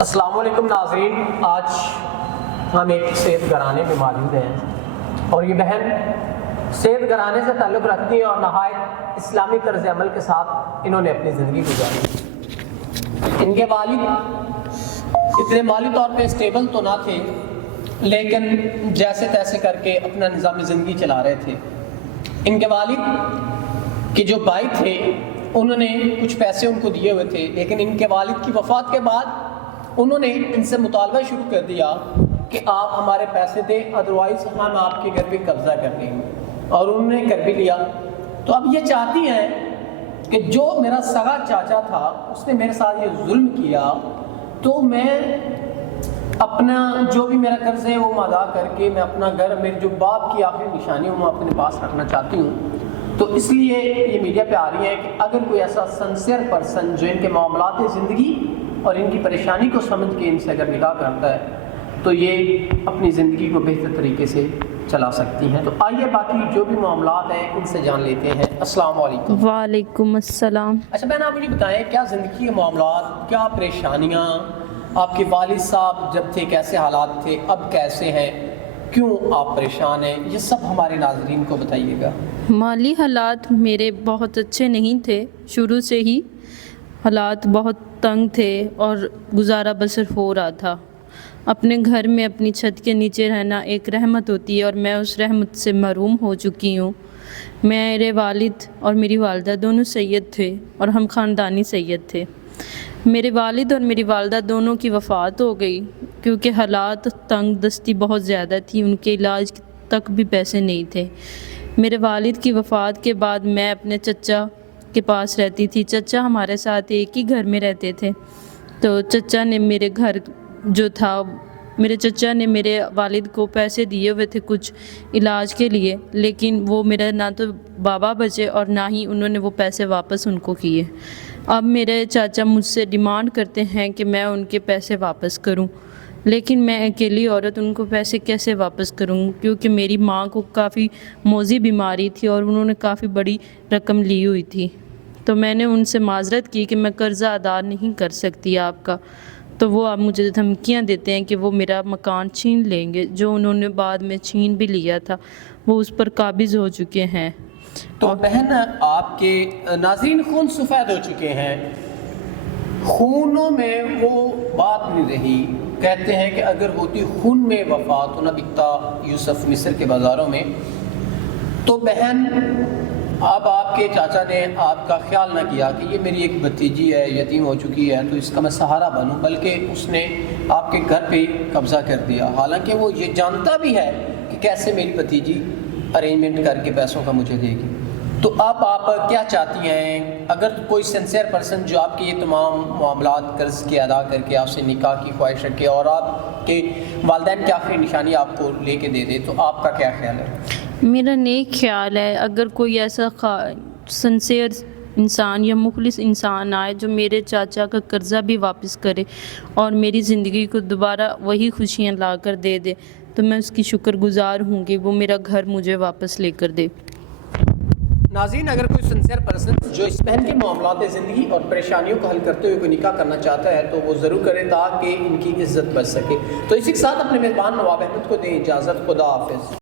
السلام علیکم ناظرین، آج ہم ایک صحت گھرانے میں موجود ہیں اور یہ بہن صحت گھرانے سے تعلق رکھتی ہے اور نہایت اسلامی طرز عمل کے ساتھ انہوں نے اپنی زندگی گزاری۔ ان کے والد اتنے مالی طور پہ اسٹیبل تو نہ تھے، لیکن جیسے تیسے کر کے اپنا نظام زندگی چلا رہے تھے۔ ان کے والد کے جو بھائی تھے انہوں نے کچھ پیسے ان کو دیے ہوئے تھے، لیکن ان کے والد کی وفات کے بعد انہوں نے ان سے مطالبہ شروع کر دیا کہ آپ ہمارے پیسے دیں، ادروائز ہم آپ کے گھر پہ قبضہ کر لیں گے، اور انہوں نے کر بھی لیا۔ تو اب یہ چاہتی ہیں کہ جو میرا سگا چاچا تھا اس نے میرے ساتھ یہ ظلم کیا، تو میں اپنا جو بھی میرا قرض ہے وہ ادا کر کے میں اپنا گھر، میرے جو باپ کی آخری نشانی ہے وہ اپنے پاس رکھنا چاہتی ہوں۔ تو اس لیے یہ میڈیا پہ آ رہی ہے کہ اگر کوئی ایسا سنسیئر پرسن جو ان کے معاملات زندگی اور ان کی پریشانی کو سمجھ کے ان سے اگر نکاح کرتا ہے تو یہ اپنی زندگی کو بہتر طریقے سے چلا سکتی ہیں۔ تو آئیے باقی جو بھی معاملات ہیں ان سے جان لیتے ہیں۔ السلام علیکم۔ وعلیکم السلام۔ اچھا بہن، آپ مجھے بتائیں کیا زندگی کے معاملات، کیا پریشانیاں، آپ کے والد صاحب جب تھے کیسے حالات تھے، اب کیسے ہیں، کیوں آپ پریشان ہیں، یہ سب ہمارے ناظرین کو بتائیے گا۔ مالی حالات میرے بہت اچھے نہیں تھے، شروع سے ہی حالات بہت تنگ تھے اور گزارا بسر ہو رہا تھا۔ اپنے گھر میں اپنی چھت کے نیچے رہنا ایک رحمت ہوتی ہے اور میں اس رحمت سے محروم ہو چکی ہوں۔ میرے والد اور میری والدہ دونوں سید تھے اور ہم خاندانی سید تھے۔ میرے والد اور میری والدہ دونوں کی وفات ہو گئی کیونکہ حالات تنگ دستی بہت زیادہ تھی، ان کے علاج تک بھی پیسے نہیں تھے۔ میرے والد کی وفات کے بعد میں اپنے چچا کے پاس رہتی تھی۔ چچا ہمارے ساتھ ایک ہی گھر میں رہتے تھے، تو چچا نے میرے گھر جو تھا، میرے چچا نے میرے والد کو پیسے دیے ہوئے تھے کچھ علاج کے لیے، لیکن وہ میرا نہ تو بابا بچے اور نہ ہی انہوں نے وہ پیسے واپس ان کو کیے۔ اب میرے چاچا مجھ سے ڈیمانڈ کرتے ہیں کہ میں ان کے پیسے واپس کروں، لیکن میں اکیلی عورت ان کو پیسے کیسے واپس کروں، کیونکہ میری ماں کو کافی موذی بیماری تھی اور انہوں نے کافی بڑی رقم لی ہوئی تھی۔ تو میں نے ان سے معذرت کی کہ میں قرضہ ادا نہیں کر سکتی آپ کا، تو وہ اب مجھے دھمکیاں دیتے ہیں کہ وہ میرا مکان چھین لیں گے، جو انہوں نے بعد میں چھین بھی لیا تھا، وہ اس پر قابض ہو چکے ہیں۔ تو بہن، آپ کے ناظرین خون سفید ہو چکے ہیں، خونوں میں وہ بات نہیں رہی۔ کہتے ہیں کہ اگر ہوتی خون میں وفات تو نہ بکتا یوسف مصر کے بازاروں میں۔ تو بہن، اب آپ کے چاچا نے آپ کا خیال نہ کیا کہ یہ میری ایک بھتیجی ہے، یتیم ہو چکی ہے، تو اس کا میں سہارا بنوں، بلکہ اس نے آپ کے گھر پہ قبضہ کر دیا، حالانکہ وہ یہ جانتا بھی ہے کہ کیسے میری بھتیجی ارینجمنٹ کر کے پیسوں کا مجھے دے گی۔ تو اب آپ کیا چاہتی ہیں؟ اگر کوئی سنسیئر پرسن جو آپ کے یہ تمام معاملات قرض کے ادا کر کے آپ سے نکاح کی خواہش رکھے اور آپ کے والدین کی آخری نشانی آپ کو لے کے دے دے، تو آپ کا کیا خیال ہے؟ میرا نیک خیال ہے اگر کوئی ایسا سنسیئر انسان یا مخلص انسان آئے جو میرے چاچا کا قرضہ بھی واپس کرے اور میری زندگی کو دوبارہ وہی خوشیاں لا کر دے دے، تو میں اس کی شکر گزار ہوں گی، وہ میرا گھر مجھے واپس لے کر دے۔ ناظرین، اگر کوئی سنسیئر پرسن جو اس بہن کے معاملات زندگی اور پریشانیوں کو حل کرتے ہوئے کوئی نکاح کرنا چاہتا ہے تو وہ ضرور کرے تاکہ ان کی عزت بچ سکے۔ تو اسی کے ساتھ اپنے میزبان نواب احمد کو دیں اجازت۔ خدا حافظ۔